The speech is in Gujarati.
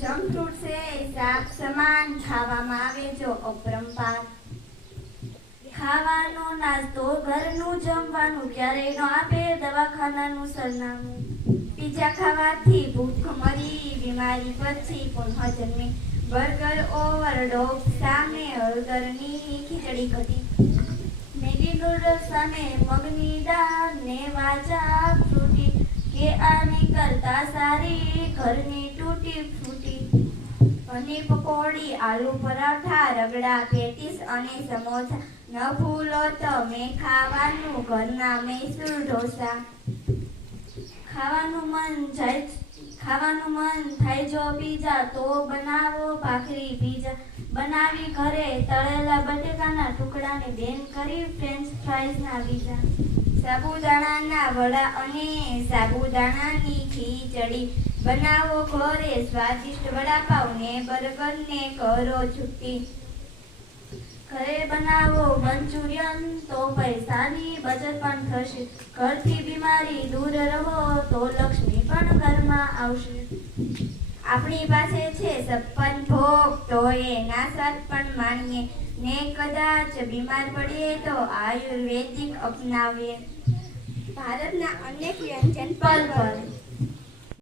જંક છે શાક સમાન ખાવામાં આવે જો અપરંપાર. ખાવાનો નાસ્તો ઘરનું જમવાનું, ક્યારેય ન આપે દવાખાનાનું સરનામું. પીઝા ખાવાથી ભૂખ મરી, બીમારી પછી પુનઃ જન્મે બર્ગર ઓવરડોઝ સામે હળદરની ખીચડી ઘટી મેગી નૂડલ્સ સામે મગની દાળ ને વાજા ફ્રૂટી. કે આની કરતા સારી ઘરની ફૂટી પનીર પકોડી, આલુ પરાઠા, રગડા પેટીસ અને સમોસા. ન ભૂલો તમે ખાવાનું, ઘરના મૈસૂર ઢોસા. ખાવાનું મન જાય ખાવાનું મન થાય જો પીઝા. તો બનાવો ભાખરી પીઝા. બનાવી ઘરે તળેલા બટેકાના ટુકડાને બેન કરી ફ્રેન્ચ ફ્રાઈઝના પીઝા સાબુદાણાના વડા અને સાબુદાણાની ખીચડી બનાવો, ઘરે સ્વાદિષ્ટ વડાપાવ ને બર્ગર ને કરો છુટ્ટી ઘરે બનાવો મંચુરિયન, તો પૈસાની બચત પણ થશે. ઘરથી બીમારી દૂર રહો, તો લક્ષ્મી પણ ઘરમાં આવશે. આપણી પાસે છે સપન ભોગ, તો એ સ્વાદ પણ માણીએ ને કદાચ બીમાર પડીએ તો આયુર્વેદિક અપનાવીએ. ભારતના અનેક વ્યંજન પલ પર